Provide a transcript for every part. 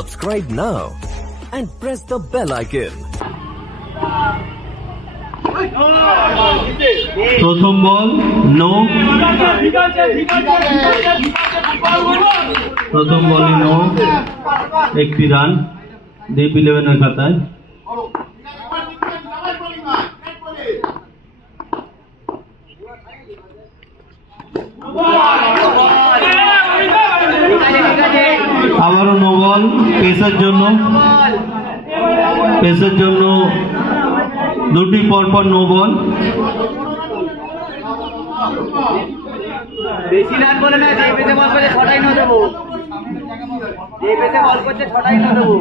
Subscribe now and press the bell icon. প্রথম ball no, প্রথম বলই নো, একটি রান ডিপ 11 এর খাতায়। আবারও নো বল পেসার জন্য, পেসার জন্য দুটি পরপর নো বল। বেশি রান বলে না, যে পেসে বল করছে ছটাই না দেবো, যে পেসে বল করছে ছটাই না দেবো।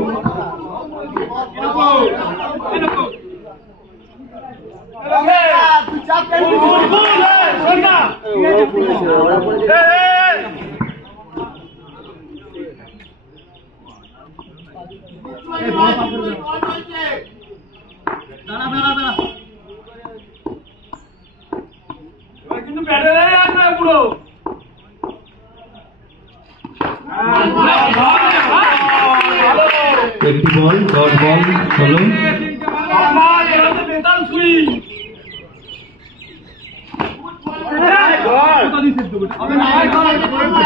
কিন্তু ব্যাটে আর না পুরো একটি বল ডট বল হলো।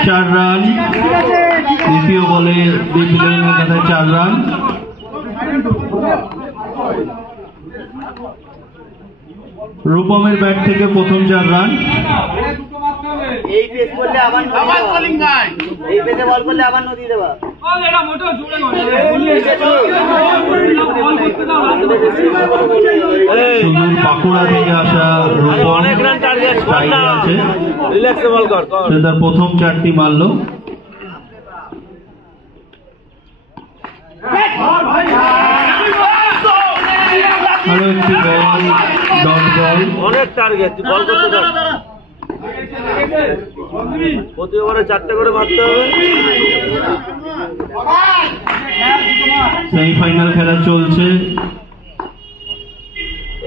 চার রান দ্বিতীয় বলে ডিপ 11 এর খাতায় 4 রান। রূপমের ব্যাট থেকে প্রথম 4 রান। এই পেস করলে আবার বোলিং নাই, এই পেসে বল করলে আবার নদী দেবা। সুদূর বাঁকুড়া থেকে আসা রূপম অনেক রান টার্গেট আছে, রিল্যাক্সে বল কর, তার প্রথম 4টি মারলো। আরো একটি বল ডট বল, অনেক টার্গেট, বল করতে থাক, প্রতি ওভারে 4টে করে মারতে হবে। সেমিফাইনাল খেলা চলছে,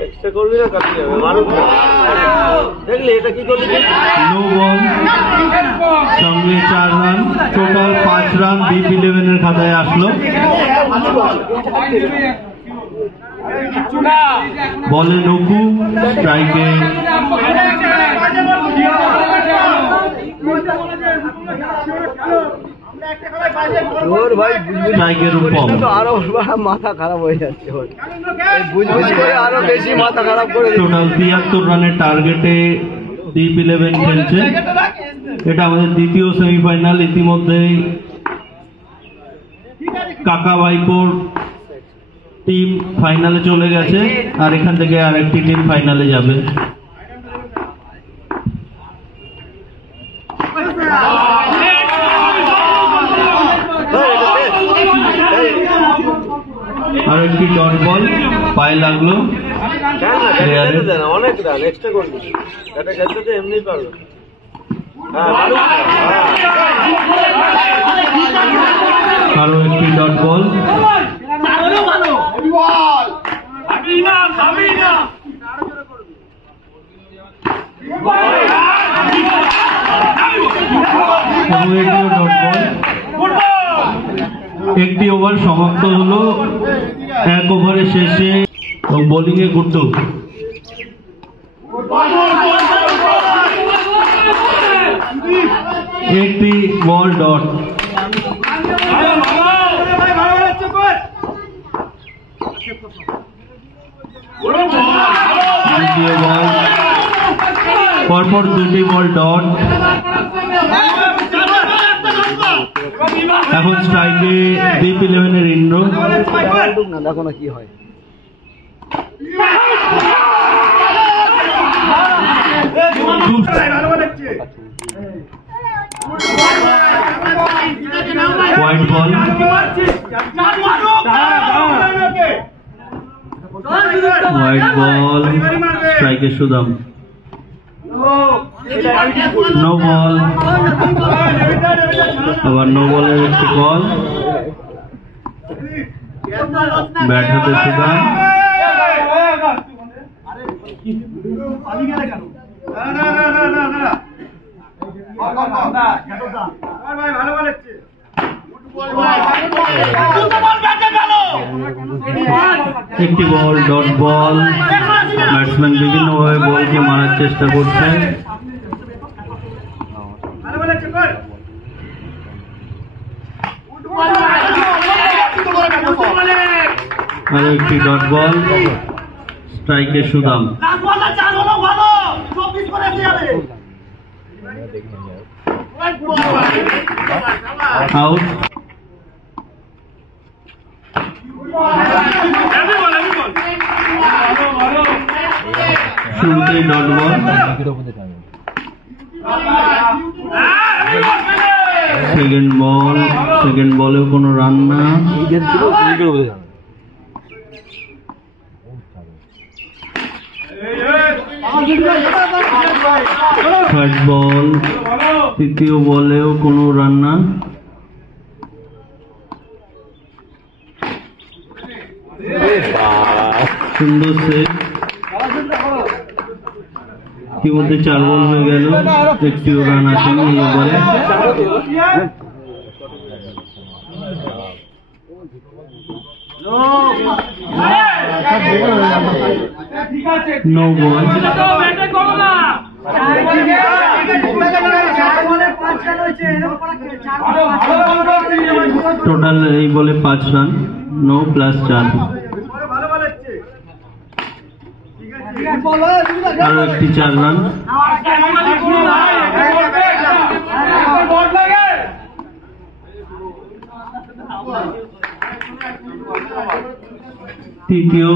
এক্সট্রা করবি না কাটতে হবে, মারুক দেখলি এটা কি করলি। নো বল সঙ্গে 4 রান, টোটাল 5 রান ডিপ 11 এর খাতায় আসলো। বলে নকু, স্ট্রাইকে আরো মাথা খারাপ হয়ে যাচ্ছে, বুঝবুঝ করে আরো বেশি মাথা খারাপ করে। টোটাল 73 রানের টার্গেটে ডিপ 11 খেলছে। এটা আমাদের দ্বিতীয় সেমিফাইনাল। ইতিমধ্যেই কাকাবাইপুর টিম ফাইনালে চলে গেছে, আর এখান থেকে আরেকটি টিম ফাইনালে যাবে। আর একটি ডট বল পায়ে লাগলো, অনেক রান এক্সট্রা করবে, এটা খেলতে তো এমনি পারবে। আরো একটি ডট বল, একটি ওভার সমাপ্ত হলো। 1 ওভারের শেষে বোলিং এ গুড্ডু একটি বল ডট। দ্বিতীয় বল পরপর 2টি বল ডট। এখন স্ট্রাইকে ডিপ 11 এর ইন্দ্র, দেখো না কি হয়। হোয়াইট বল, হোয়াইট বল স্ট্রাইকে সুদাম। নো বল, আবার নো বলের একটি বল, ব্যাট হাতে সুদাম। ভালো একটি বল, ডট বল। ব্যাটসম্যান বিভিন্নভাবে বলকে মারার চেষ্টা করছে। আরো একটি ডট বল, স্ট্রাইকে সুদাম। আউট। শুরুতেই ডট বল। সেকেন্ড বল, সেকেন্ড বলেও কোনো রান না। থার্ড বল, তৃতীয় বলেও কোনো রান না। সুন্দর সেভ। ইতিমধ্যে 4 বল হয়ে গেল, একটিও রান আসেনি এই বলে। No ball. টোটাল এই বলে 5 রান, 9 + 4। আরো একটি 4 রান। তৃতীয়